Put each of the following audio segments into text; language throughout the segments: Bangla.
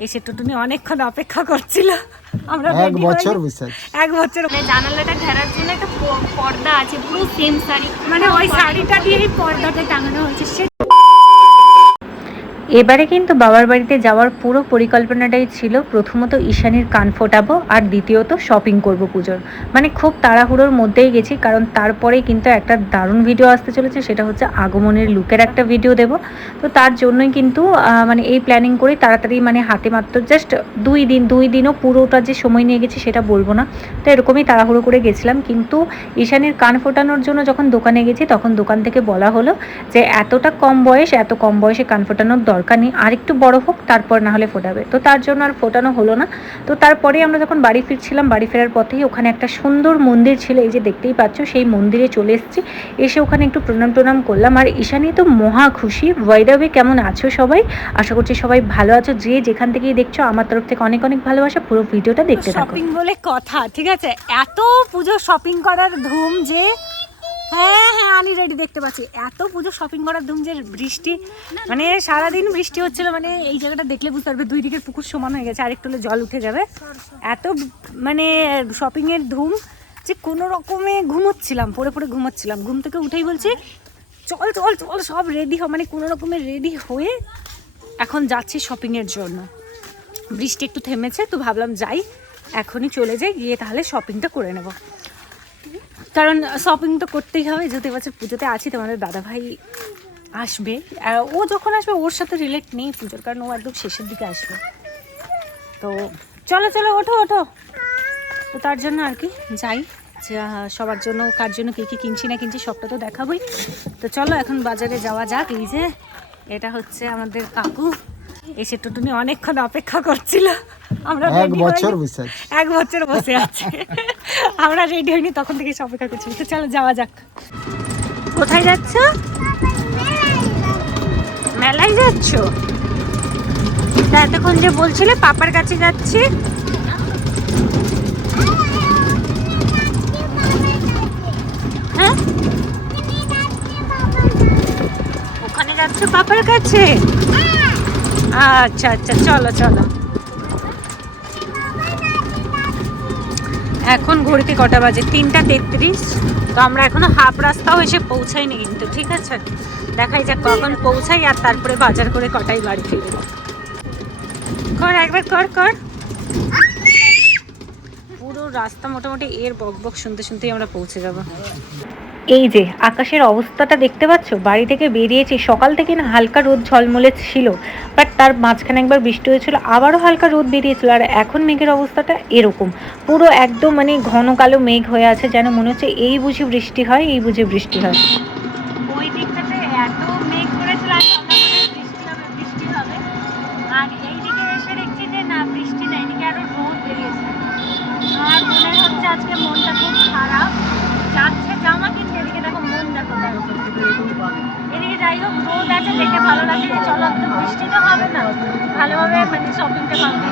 এসে টুটুনি অনেকক্ষণ অপেক্ষা করছিল। আমরা এক বছর এক বছর মানে জানালাটা ঘেরার জন্য একটা প- পর্দা আছে পুরো সেম শাড়ি। মানে ওই শাড়িটা দিয়েই পর্দাটা টাঙানো হয়েছে। সে এবারে কিন্তু বাবার বাড়িতে যাওয়ার পুরো পরিকল্পনাটাই ছিল প্রথমত ঈশানীর কান ফোটাবো আর দ্বিতীয়ত শপিং করব পুজোর। মানে খুব তাড়াহুড়োর মধ্যেই গেছি, কারণ তারপরেই কিন্তু একটা দারুণ ভিডিও আসতে চলেছে, সেটা হচ্ছে আগমনের লুকের একটা ভিডিও দেব। তো তার জন্যই কিন্তু মানে এই প্ল্যানিং করে তাড়াতাড়ি মানে হাতে মাত্র জাস্ট দুই দিন, দুই দিনও পুরোটা যে সময় নিয়ে গেছি সেটা বলব না। তো এরকমই তাড়াহুড়ো করে গেছিলাম, কিন্তু ঈশানীর কান ফোটানোর জন্য যখন দোকানে গেছি তখন দোকান থেকে বলা হলো যে এতটা কম বয়স, এত কম বয়সে কান ফোটানোর দরকার নেই। আর একটু বড় হোক, তারপর না হলে ফোটাবে। তো তার জন্য আর ফোটানো হলো না। তো তারপরে আমরা যখন বাড়ি ফিরছিলাম, বাড়ি ফেরার পথেই ওখানে একটা সুন্দর মন্দির ছিল, এই যে দেখতেই পাচ্ছ, সেই মন্দিরে চলে এসেছি। এসে ওখানে একটু প্রণাম টনাম করলাম। আর ঈশানি তো মহা খুশি। ওয়াইডাবে কেমন আছো সবাই? আশা করছি সবাই ভালো আছো। যে যেখান থেকেই দেখছ, আমার তরফ থেকে অনেক অনেক ভালোবাসা। পুরো ভিডিওটা দেখতে থাকো। শপিং বলে কথা, ঠিক আছে? এত পুজো শপিং করার ধুম যে হ্যাঁ হ্যাঁ আমি রেডি দেখতে পাচ্ছি। এত পুজো শপিং করার ধুম যে বৃষ্টি মানে সারাদিন বৃষ্টি হচ্ছিল মানে এই জায়গাটা দেখলে বুঝতে পারবে, দুই দিকের পুকুর সমান হয়ে গেছে, আরেকটু হলে জল উঠে যাবে। এত মানে শপিং এর ধুম যে কোনো রকমে ঘুমোচ্ছিলাম পরে পরে ঘুমোচ্ছিলাম। ঘুম থেকে উঠেই বলছি, চল চল চল, সব রেডি হ মানে কোনো রকমের রেডি হয়ে এখন যাচ্ছি শপিংয়ের জন্য। বৃষ্টি একটু থেমেছে, তো ভাবলাম যাই, এখনই চলে যাই, গিয়ে তাহলে শপিংটা করে নেব। কারণ শপিং তো করতেই হবে। যেহেতু এবছর পুজোতে আছি তোমাদের দাদা ভাই আসবে। ও যখন আসবে ওর সাথে রিলেট নেই পুজোর কারণ ও একদম শেষের দিকে আসবে। তো চলো চলো ওঠো ওঠো। তো তার জন্য আর কি যাই। যে, সবার জন্য কার জন্য কী কী কিনছি না কিনছি সবটা তো দেখাবোই। তো চলো এখন বাজারে যাওয়া যাক। এই যে এটা হচ্ছে আমাদের কাকু। এসে টুটুনি অনেকক্ষণ অপেক্ষা করছিল। আমরা এক বছর বসে এক বছর বসে আছে। আমরা রেডি হইনি, তখন থেকে অপেক্ষা করছি। তো চলো, যাওয়া যাক। কোথায় যাচ্ছ? মেলায় যাচ্ছ? তা এতক্ষণ যে বলছিলে, পাপার কাছে যাচ্ছি। হ্যাঁ? ওখানে যাচ্ছ পাপার কাছে? আচ্ছা আচ্ছা চলো চলো। এখন ঘড়িতে কটা বাজে? তিনটা তেত্রিশ। তো আমরা এখনও হাফ রাস্তাও এসে পৌঁছাইনি কিন্তু, ঠিক আছে? দেখাই যাক কখন পৌঁছাই আর তারপরে বাজার করে কটাই বাড়ি ফিরবো। কর, একবার কর কর। পুরো রাস্তা মোটামুটি এর বক বক শুনতে শুনতেই আমরা পৌঁছে যাব। এই যে, আকাশের অবস্থাটা দেখতে পাচ্ছ? বাড়ি থেকে বেরিয়েছি। সকাল থেকে না হালকা রোদ ঝলমলে ছিল বাট তার মাঝখানে একবার বৃষ্টি হয়েছিল, আবারও হালকা রোদ বেরিয়েছিল, আর এখন মেঘের অবস্থাটা এরকম। পুরো একদম মানে ঘন কালো মেঘ হয়ে আছে, যেন মনে হচ্ছে এই বুঝি বৃষ্টি হয়, এই বুঝি বৃষ্টি হয় ওই দিকটাতে এত মেঘ করেছিল আর আমরা মনে হয় বৃষ্টি হবে বৃষ্টি হবে আর এই দিকে এসে দেখছি যে না বৃষ্টি না এদিকে আরও রোদ বেরিয়েছে আর মনে হচ্ছে আজকে মনটা খুব খারাপ যাচ্ছে জামা কিনতে এদিকে দেখো মন দেখো তার এদিকে যাই হোক রোদ আছে হবে না। ভালোভাবে মানে শপিংটা পারব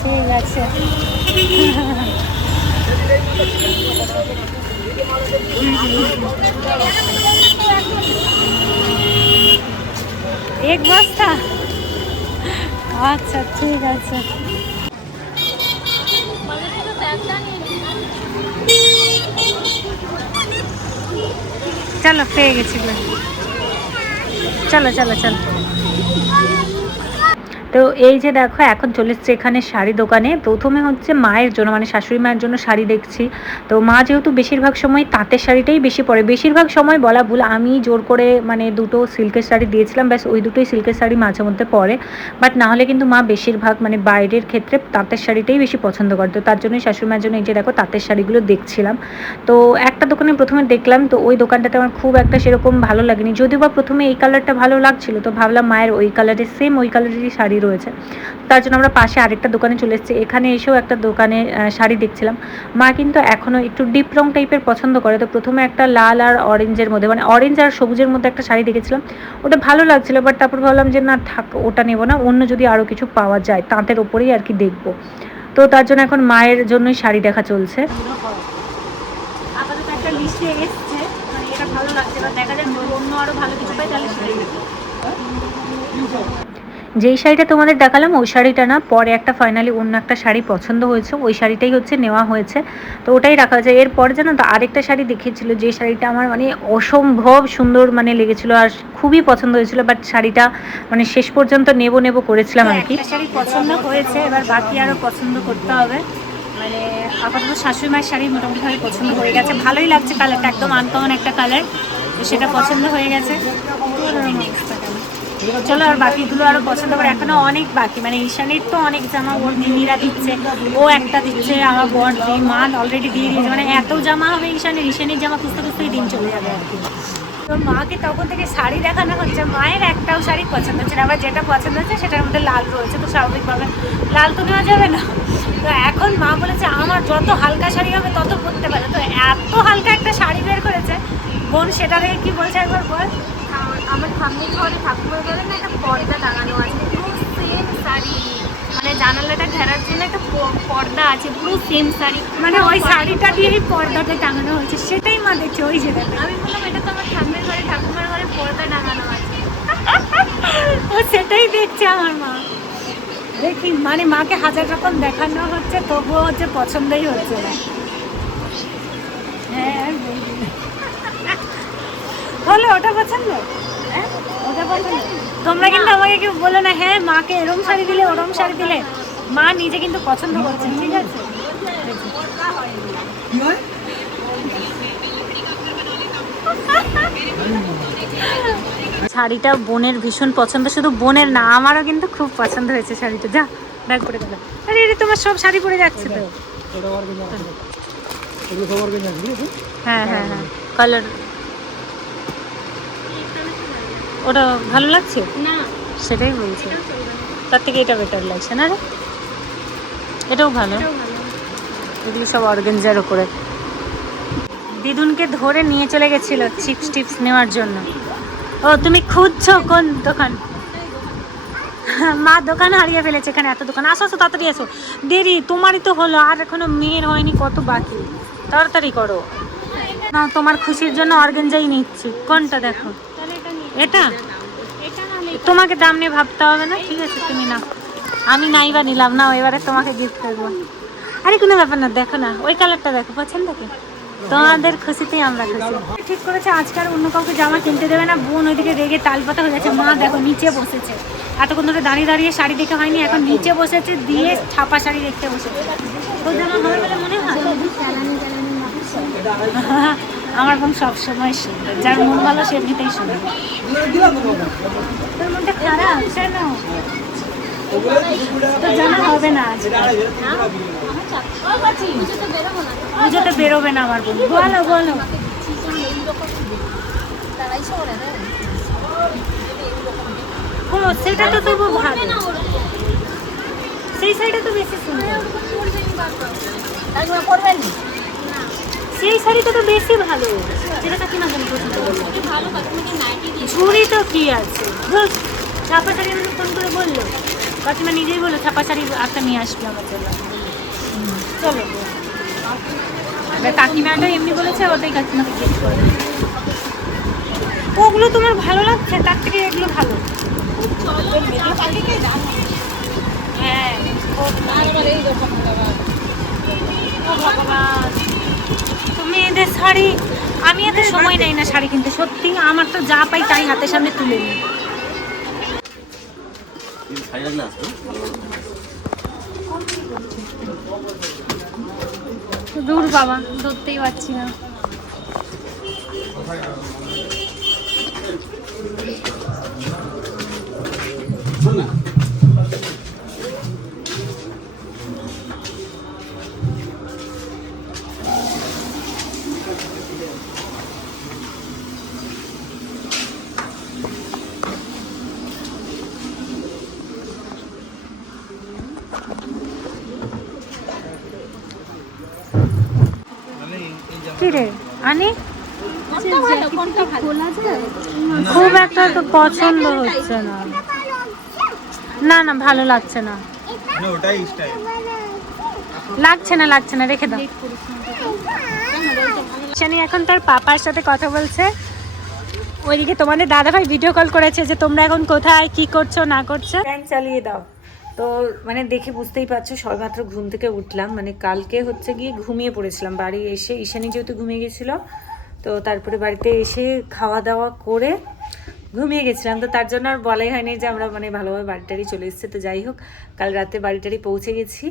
ঠিক আছে। এক বস্তা? আচ্ছা ঠিক আছে। চলো পেয়ে গেছি। চলো চলো চলো তো এই যে দেখো, এখন চলে এসছে এখানে শাড়ি দোকানে। প্রথমে হচ্ছে মায়ের জন্য মানে শাশুড়ি মায়ের জন্য শাড়ি দেখছি। তো মা যেহেতু বেশিরভাগ সময় তাঁতের শাড়িটাই বেশি পরে। বেশিরভাগ সময় বলা ভুল, আমি জোর করে মানে দুটো সিল্কের শাড়ি দিয়েছিলাম, ব্যাস ওই দুটোই সিল্কের শাড়ি মাঝে মধ্যে পরে। বাট না হলে কিন্তু মা বেশিরভাগ মানে বাইরের ক্ষেত্রে তাঁতের শাড়িটাই বেশি পছন্দ করতো তার জন্যই শাশুড়ি মায়ের জন্য এই যে দেখো, তাঁতের শাড়িগুলো দেখছিলাম। তো একটা দোকানে প্রথমে দেখলাম, তো ওই দোকানটাতে আমার খুব একটা সেরকম ভালো লাগেনি। যদিও বা প্রথমে এই কালারটা ভালো লাগছিল, তো ভাবলাম মায়ের ওই কালারের সেম ওই কালারেরই শাড়ি রয়েছে। তার জন্য আমরা পাশে আরেকটা দোকানে চলে এসেছি। এখানে এসেও একটা দোকানে শাড়ি দেখছিলাম। মা কিন্তু এখনও একটু ডিপ রং টাইপের পছন্দ করে। তো প্রথমে একটা লাল আর অরেঞ্জের মধ্যে মানে অরেঞ্জ আর সবুজের মধ্যে একটা শাড়ি দেখেছিলাম। ওটা ভালো লাগছিল বাট তারপর ভাবলাম যে, না থাক, ওটা নেব না। অন্য যদি আরও কিছু পাওয়া যায়, তাঁতের ওপরেই আর কি দেখব। তো তার জন্য এখন মায়ের জন্যই শাড়ি দেখা চলছে। মানে দেখা যাক অন্য ভালো কিছু পাই, তাহলে। যেই শাড়িটা তোমাদের দেখালাম ওই শাড়িটা না পরে একটা ফাইনালি অন্য একটা শাড়ি পছন্দ হয়েছে ওই শাড়িটাই হচ্ছে নেওয়া হয়েছে। তো ওটাই রাখা হয়েছে এরপর জানো তো আরেকটা শাড়ি দেখিয়েছিল যে শাড়িটা আমার মানে অসম্ভব সুন্দর মানে লেগেছিল আর খুবই পছন্দ হয়েছিল বাট শাড়িটা মানে শেষ পর্যন্ত নেব নেব করেছিলাম আর কি। শাড়ি পছন্দ হয়েছে এবার বাকি আরও পছন্দ করতে হবে। মানে আপাতত শাশুড়ি মায়ের শাড়ি মোটামুটি ভাবে পছন্দ হয়ে গেছে। ভালোই লাগছে কালারটা একদম আনকমন একটা কালার তো সেটা পছন্দ হয়ে গেছে তোর ওরম অবস্থা কেন? চলো আর বাকিগুলো আরও পছন্দ করে। এখনও অনেক বাকি। মানে ঈশানীর তো অনেক জামা ওর দিদিরা দিচ্ছে, ও একটা দিচ্ছে, আমার বর দিই মা অলরেডি দিয়ে দিয়েছে। মানে এত জামা হবে ঈশানীর ঈশানীর জামা খুঁজতে খুঁজতেই দিন চলে যাবে আর কি। তো মাকে তখন থেকে শাড়ি দেখানো হচ্ছে। মায়ের একটাও শাড়ি পছন্দ হচ্ছে না। আবার যেটা পছন্দ হচ্ছে সেটার মধ্যে লাল রয়েছে, তো স্বাভাবিকভাবে লাল তো নেওয়া যাবে না। তো এখন মা বলেছে, আমার যত হালকা শাড়ি হবে তত পরতে পারে। তো এত হালকা একটা শাড়ি বের করেছে। বোন সেটা থেকে কি বলছে একবার বল? আমার সামনের ঘরে ঠাকুরের ঘরে না একটা পর্দা টাঙানো আছে পুরো সেম শাড়ি। মানে জানালাটা ঘেরার জন্য একটা পর্দা আছে পুরো সেম শাড়ি। মানে ওই শাড়িটা দিয়েই পর্দাটা টাঙানো হয়েছে সেটাই মা দেখছে ওই যেটাতে আমি বললাম এটা তো আমার সামনের ঘরে ঠাকুমার ঘরে পর্দা টাঙানো আছে। ও সেটাই দেখছে আমার মা। দেখি মানে মাকে হাজার রকম দেখানো হচ্ছে তবুও হচ্ছে পছন্দই হচ্ছে না। হ্যাঁ। হলো পছন্দ হ্যাঁ ওটা পছন্দ? তোমরা কিন্তু আমাকে কেউ বলো না হ্যাঁ মাকে এরম শাড়ি দিলে ওরম শাড়ি দিলে মা নিজে কিন্তু পছন্দ করছে ঠিক আছে? শাড়িটা বোনের ভীষণ পছন্দ শুধু বোনের না আমারও কিন্তু খুব পছন্দ হয়েছে শাড়িটা যা ব্যাগ করে গেল। আরে এটা তোমার সব শাড়ি পরে যাচ্ছে তো। হ্যাঁ হ্যাঁ হ্যাঁ কালার ওটা ভালো লাগছে? না। সেটাই বলছি। তার থেকে এটা বেটার লাগছে না রে? এটাও ভালো। এগুলো সব অর্গেনজার উপরে দিদুনকে ধরে নিয়ে চলে গেছিল চিপস টিপস নেওয়ার জন্য। ও তুমি খুঁজছো কোন দোকান? মা দোকান হারিয়ে ফেলেছে এখানে এত দোকান। আসো আসো তাড়াতাড়ি আসো। দেরি তোমারই তো হলো আর এখনও মেয়ের হয়নি কত বাকি? তাড়াতাড়ি করো। না তোমার খুশির জন্য অর্গেনজাই নিচ্ছি। কোনটা দেখো? এটা? তোমাকে দাম নিয়ে ভাবতে হবে না, ঠিক আছে, তুমি না আমি নাই বা নিলাম না এবারে তোমাকে গিফট করব। আরে, কোনো ব্যাপার না, দেখো না, ওই কালারটা দেখো, পছন্দ কি? তোমাদের খুশিতেই আমরা খুশি। ঠিক করেছে আজকাল অন্য কাউকে জামা কিনতে দেবে না, বোন ওইদিকে রেগে তালপাতা হয়ে যাচ্ছে মা দেখো নিচে বসেছে। এতক্ষণ ধরে দাঁড়িয়ে দাঁড়িয়ে শাড়ি দেখে হয়নি, এখন নিচে বসেছে, দিয়ে ছাপা শাড়ি দেখতে বসেছে। তোর জামা হবে বলে মনে হয়? আমার বোন সবসময় সুন্দর। যার মন ভালো সে এমনিতেই সুন্দর। তোর মনটা খারাপ কেন? তো জানা হবে না আজ পুজোতে তো। বেরোবে না আমার বোন। বলো বলো। ও সেটা তো তবু ভালো। সেই শাড়িটা তো বেশি সুন্দর। সেই শাড়িটা তো বেশি ভালো। যেটা কাকিমা বোন পছন্দ করল। ঝুড়ি তো কি আছে? ছাপা শাড়ি আমাকে ফোন করে বলল। কাকিমা নিজেই বলল, ছাপা শাড়ি একটা নিয়ে আসবে আমার জন্য। চলো। কাকিমাটা এমনি বলেছে, ওটাই কাকিমাকে গিফট করে। ওগুলো তোমার ভালো লাগছে? তার থেকে এগুলো ভালো। হ্যাঁ। ভগবান। তুমি এদের শাড়ি, আমি এত সময় নেই না শাড়ি কিনতে, সত্যি আমার তো যা পাই তাই হাতের সামনে তুলে নিই। দূর বাবা, ধরতেই পারছি না। রে আনি? খুব একটা তো পছন্দ হচ্ছে না। না না ভালো লাগছে না। লাগছে না লাগছে না রেখে দাও। শানি এখন তার পাপার সাথে কথা বলছে। ওইদিকে তোমাদের দাদাভাই ভিডিও কল করেছে যে তোমরা এখন কোথায় কি করছ না করছ। চালিয়ে দাও। তো মানে দেখে বুঝতেই পারছ, সবেমাত্র ঘুম থেকে উঠলাম। মানে কালকে হচ্ছে গিয়ে ঘুমিয়ে পড়েছিলাম। বাড়ি এসে ঈশানি যেহেতু ঘুমিয়ে গেছিল, তো তারপরে বাড়িতে এসে খাওয়া দাওয়া করে ঘুমিয়ে গেছিলাম, তো তার জন্য আর বলাই হয়নি যে আমরা মানে ভালোভাবে বাড়িটারি চলে এসেছি। তো যাই হোক, কাল রাতে বাড়িটারি পৌঁছে গেছি।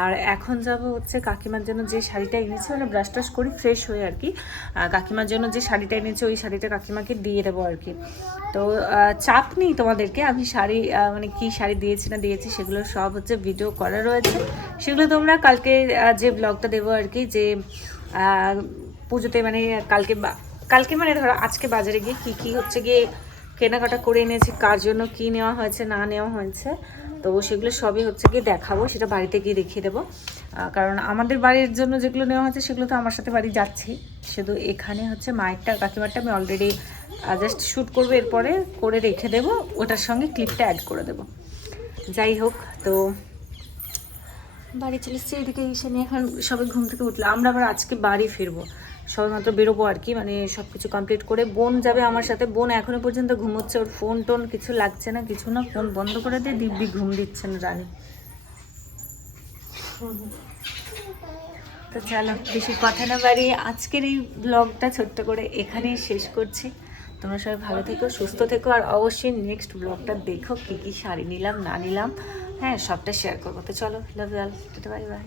আর এখন যাব হচ্ছে কাকিমার জন্য যে শাড়িটা এনেছি মানে ব্রাশ টাশ করি ফ্রেশ হয়ে আর কি। কাকিমার জন্য যে শাড়িটা এনেছি, ওই শাড়িটা কাকিমাকে দিয়ে দেবো আর কি। তো চাপ নেই তোমাদেরকে, আমি শাড়ি মানে কি শাড়ি দিয়েছি না দিয়েছি, সেগুলো সব হচ্ছে ভিডিও করা রয়েছে। সেগুলো তোমরা কালকে যে ব্লগটা দেবো আর কি, যে পুজোতে মানে কালকে কালকে মানে ধরো আজকে বাজারে গিয়ে কি কি হচ্ছে গিয়ে কেনাকাটা করে এনেছি, কার জন্য কি নেওয়া হয়েছে, না নেওয়া হয়েছে। তো সেগুলো সবই হচ্ছে গিয়ে দেখাবো, সেটা বাড়িতে গিয়ে দেখিয়ে দেবো। কারণ আমাদের বাড়ির জন্য যেগুলো নেওয়া হয়েছে, সেগুলো তো আমার সাথে বাড়ি যাচ্ছি। শুধু এখানে হচ্ছে মায়েরটা, কাকিমারটা আমি অলরেডি জাস্ট শ্যুট করব, এরপরে করে রেখে দেবো, ওটার সঙ্গে ক্লিপটা অ্যাড করে দেবো। যাই হোক, তো বাড়ি চলে এসেছি, এদিকে এসে নিয়ে এখন সবাই ঘুম থেকে উঠল আমরা আবার আজকে বাড়ি ফিরবো। সবাই মাত্র বেরোবো আর কি মানে সব কিছু কমপ্লিট করে। বোন যাবে আমার সাথে, বোন এখনও পর্যন্ত ঘুমোচ্ছে, ওর ফোন টোন কিছু লাগছে না, কিছু না ফোন বন্ধ করে দিয়ে দিব্যি ঘুম দিচ্ছেন রানী। তো চলো, বেশি কথা না বাড়িয়ে আজকের এই ব্লগটা ছোট্ট করে এখানেই শেষ করছি। তোমরা সবাই ভালো থেকো, সুস্থ থেকো, আর অবশ্যই নেক্সট ব্লগটা দেখো কী কী শাড়ি নিলাম, না নিলাম। হ্যাঁ সবটা শেয়ার করব। তো চলো love you all bye bye